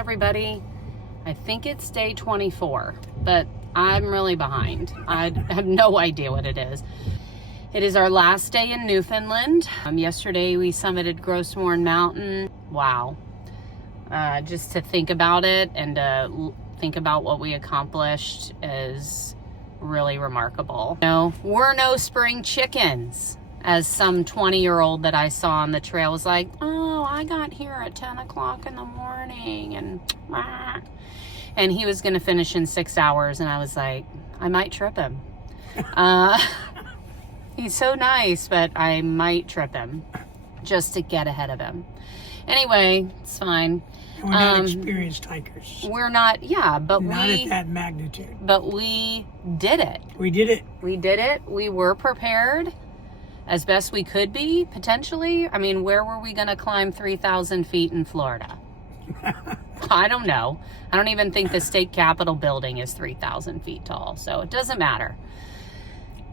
everybody. I think it's day 24, but I'm really behind. I have no idea what it is. It is our last day in Newfoundland. Yesterday we summited Gros Mountain. Wow. Just to think about it and to think about what we accomplished is really remarkable. No, we're no spring chickens, as some 20-year-old that I saw on the trail was like, oh, I got here at 10 o'clock in the morning and he was going to finish in 6 hours. And I was like, I might trip him. He's so nice, but I might trip him just to get ahead of him. Anyway, it's fine. We're not experienced hikers. We're not, yeah, but not at that magnitude. But we did it. We did it. We did it. We were prepared as best we could be, potentially. I mean, where were we going to climb 3,000 feet in Florida? I don't know. I don't even think the state capitol building is 3,000 feet tall, so it doesn't matter.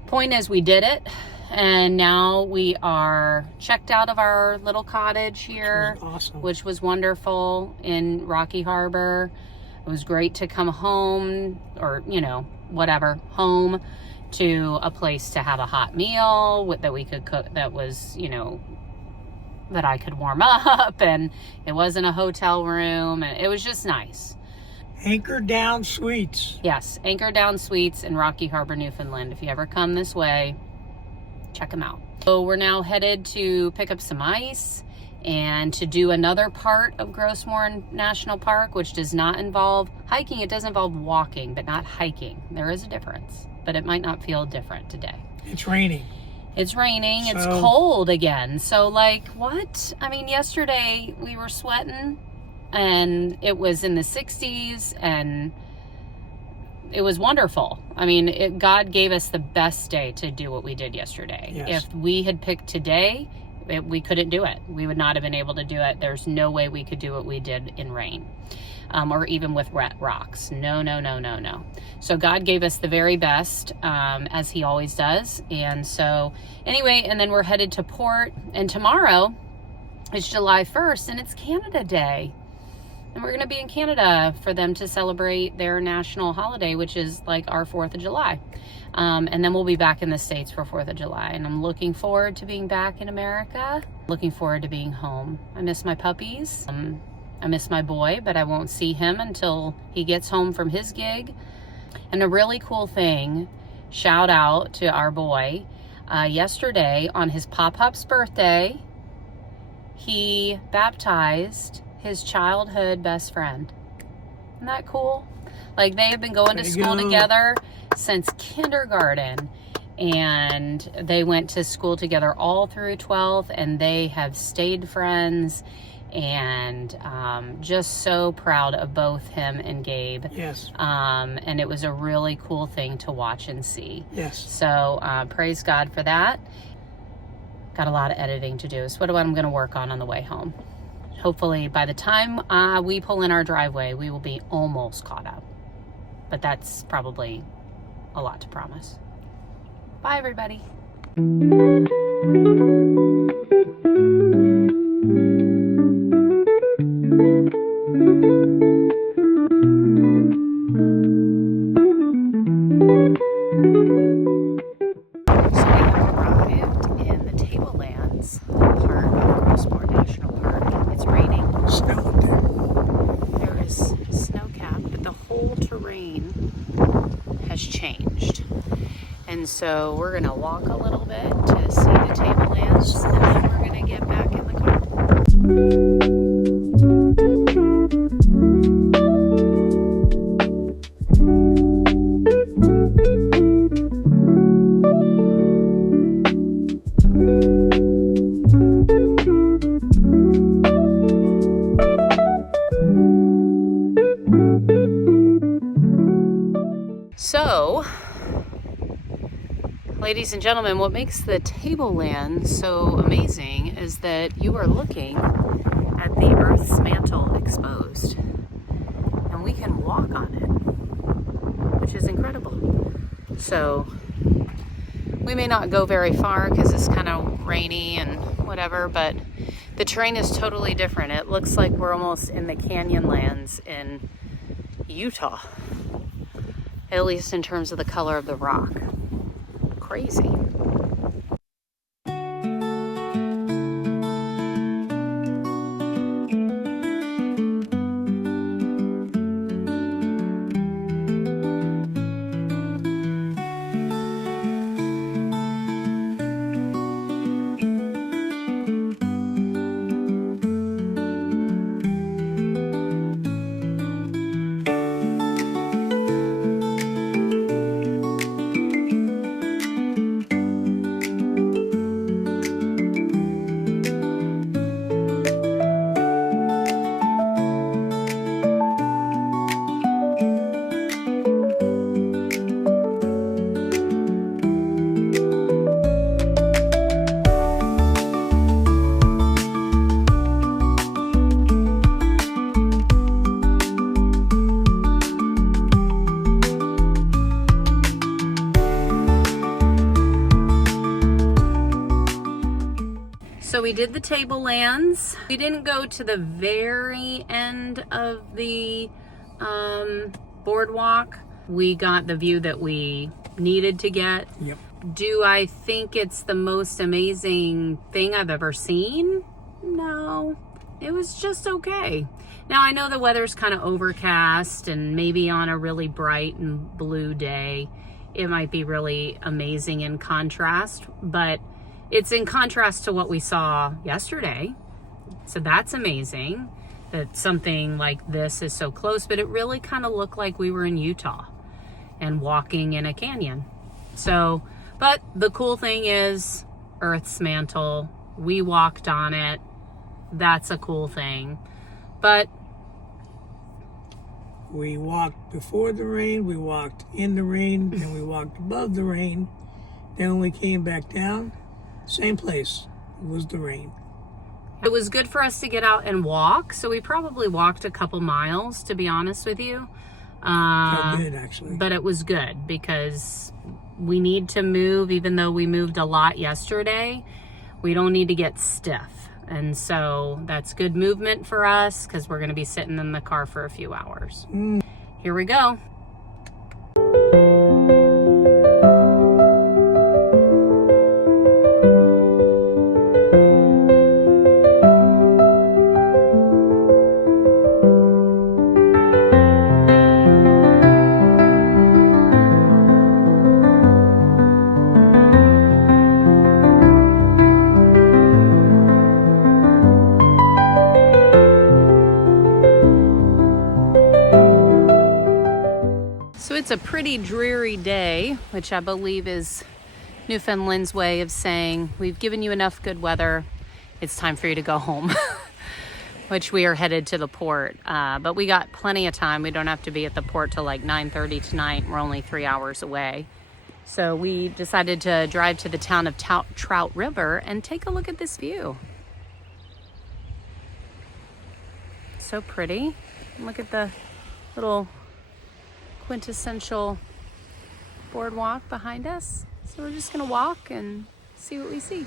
Point is, we did it, and now we are checked out of our little cottage here, awesome. Which was wonderful in Rocky Harbor. It was great to come home, or, you know, whatever, home to a place to have a hot meal that we could cook, that was, you know, that I could warm up, and it wasn't a hotel room, and it was just nice. Anchor Down Suites. Yes, Anchor Down Suites in Rocky Harbor, Newfoundland. If you ever come this way, check them out. So we're now headed to pick up some ice and to do another part of Gros Morne National Park, which does not involve hiking. It does involve walking, but not hiking. There is a difference, but it might not feel different today. It's raining. It's raining. It's cold again. So, like, what? I mean, yesterday we were sweating and it was in the 60s and it was wonderful. I mean, God gave us the best day to do what we did yesterday. Yes. If we had picked today, we couldn't do it. We would not have been able to do it. There's no way we could do what we did in rain. Or even with wet rocks. No. So God gave us the very best, as he always does. And so anyway, and then we're headed to port, and tomorrow is July 1st and it's Canada Day. And we're going to be in Canada for them to celebrate their national holiday, which is like our 4th of July. And then we'll be back in the States for 4th of July. And I'm looking forward to being back in America. Looking forward to being home. I miss my puppies. I miss my boy, but I won't see him until he gets home from his gig. And a really cool thing, shout out to our boy. Yesterday, on his Pop-Pop's birthday, he baptized his childhood best friend. Isn't that cool? Like, they have been going to school together since kindergarten, and they went to school together all through 12th, and they have stayed friends, and just so proud of both him and Gabe. Yes. And it was a really cool thing to watch and see. Yes. So praise God for that. Got a lot of editing to do. So what I'm going to work on the way home. Hopefully by the time we pull in our driveway, we will be almost caught up. But that's probably a lot to promise. Bye, everybody. So we're going to walk a little bit to see the tablelands, and then we're going to get back in the car. So, ladies and gentlemen, what makes the tableland so amazing is that you are looking at the Earth's mantle exposed, and we can walk on it, which is incredible. So we may not go very far because it's kind of rainy and whatever, but The terrain is totally different. It looks like we're almost in the Canyonlands in Utah, at least in terms of the color of the rock. Crazy. So we did the tablelands. We didn't go to the very end of the boardwalk. We got the view that we needed to get. Yep. Do I think it's the most amazing thing I've ever seen? No, it was just okay. Now I know the weather's kind of overcast, and maybe on a really bright and blue day, it might be really amazing in contrast, but it's in contrast to what we saw yesterday. So that's amazing that something like this is so close, but it really kind of looked like we were in Utah and walking in a canyon. So, but the cool thing is Earth's mantle. We walked on it. That's a cool thing. But we walked before the rain, we walked in the rain, then we walked above the rain. Then when we came back down, same place. It was the rain. it was good for us to get out and walk. So we probably walked a couple miles, to be honest with you. Felt good, actually. But it was good because we need to move, even though we moved a lot yesterday. We don't need to get stiff. And so that's good movement for us because we're going to be sitting in the car for a few hours. Here we go. It's a pretty dreary day, which I believe is Newfoundland's way of saying we've given you enough good weather. It's time for you to go home, which we are headed to the port. But we got plenty of time. We don't have to be at the port till like 9:30 tonight. We're only 3 hours away. So we decided to drive to the town of Trout River and take a look at this view. So pretty. Look at the little quintessential boardwalk behind us. So we're just gonna walk and see what we see.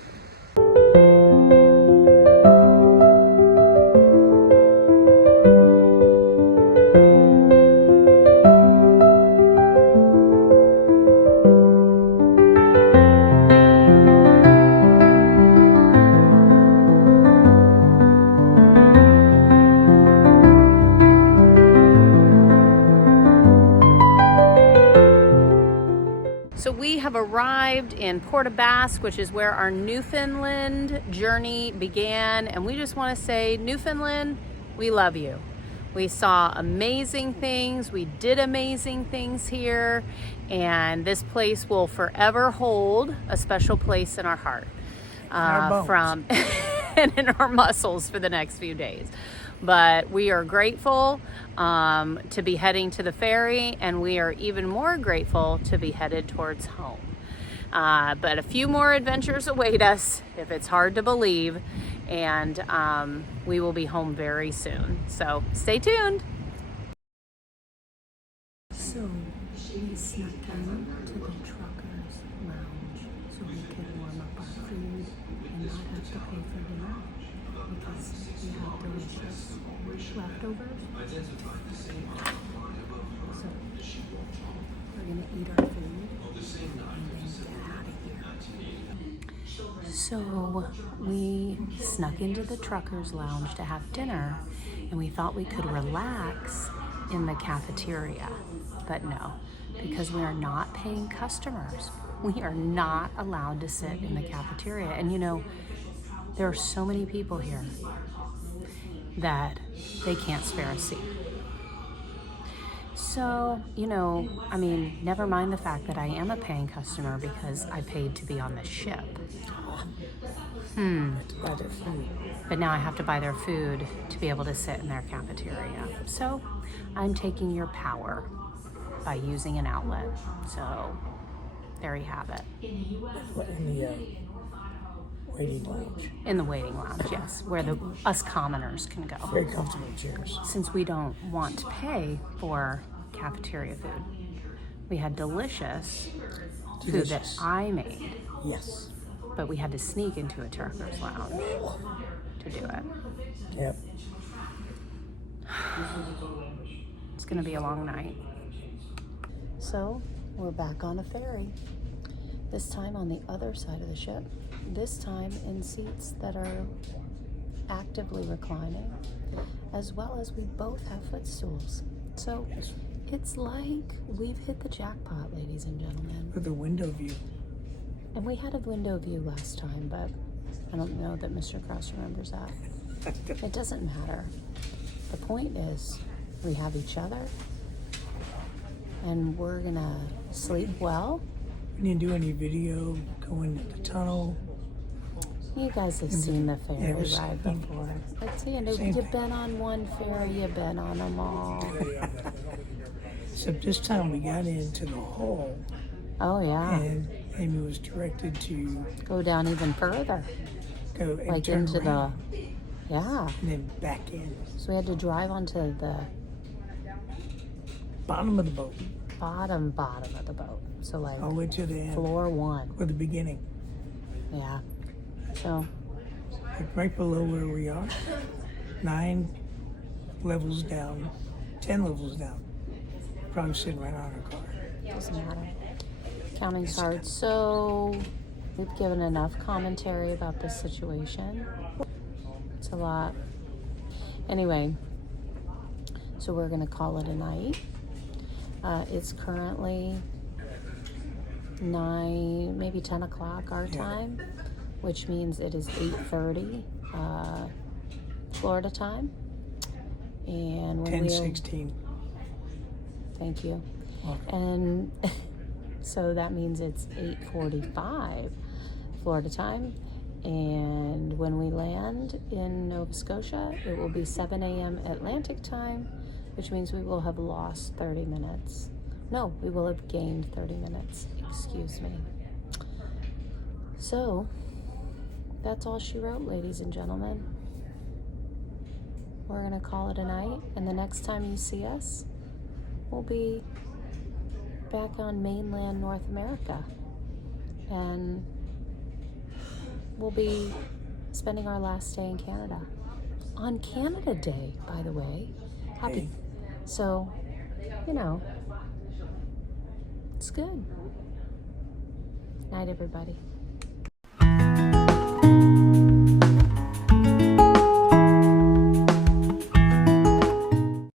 So we have arrived in Port Basque, which is where our Newfoundland journey began. And we just want to say, Newfoundland, we love you. We saw amazing things. We did amazing things here. And this place will forever hold a special place in our heart. And in our muscles for the next few days. But we are grateful to be heading to the ferry, and we are even more grateful to be headed towards home. But a few more adventures await us, if it's hard to believe, and we will be home very soon. So stay tuned. So we snuck down to the truckers' lounge so we could warm up our food and not have to pay for dinner. because we have delicious leftovers. So we're gonna eat our food and then get out of here. So we snuck into the truckers' lounge to have dinner, and we thought we could relax in the cafeteria, but no, because we are not paying customers. We are not allowed to sit in the cafeteria. And you know, there are so many people here that they can't spare a seat. So, you know, I mean, never mind the fact that I am a paying customer because I paid to be on the ship. But now I have to buy their food to be able to sit in their cafeteria. So I'm taking your power by using an outlet. So there you have it. In the waiting lounge. In the waiting lounge, yes, where us commoners can go. Very comfortable chairs. Since we don't want to pay for cafeteria food, we had delicious food that I made. Yes. But we had to sneak into a trucker's lounge to do it. Yep. It's gonna be a long night. So we're back on a ferry. This time on the other side of the ship. This time in seats that are actively reclining, as well as we both have footstools. So it's like we've hit the jackpot, ladies and gentlemen. With the window view. And we had a window view last time, but I don't know that Mr. Cross remembers that. It doesn't matter. The point is, we have each other, and we're gonna sleep well. We didn't do any video going to the tunnel. You guys have seen the ferry ride before. Let's see, you've been on one ferry, you've been on them all. Except this time we got into the hall. Oh, yeah. And Amy was directed to go down even further. Go and like turn into around, yeah. And then back in. So we had to drive onto the bottom of the boat. Bottom of the boat. So like all the way to the end. Floor 1. Or the beginning. Yeah. So like right below where we are. 9 levels down. 10 levels down. Probably sitting right on our car. Doesn't matter. Counting's hard. So we've given enough commentary about this situation. It's a lot. Anyway, so we're gonna call it a night. It's currently 9, maybe 10 o'clock our time, which means it is 8:30 Florida time. And when 10:16. Thank you. Welcome. And so that means it's 8:45 Florida time. And when we land in Nova Scotia, it will be 7 a.m. Atlantic time, which means we will have lost 30 minutes. No, we will have gained 30 minutes. Excuse me. So that's all she wrote, ladies and gentlemen. We're going to call it a night. And the next time you see us, we'll be back on mainland North America. And we'll be spending our last day in Canada. On Canada Day, by the way. Happy. So, you know, it's good. Night, everybody.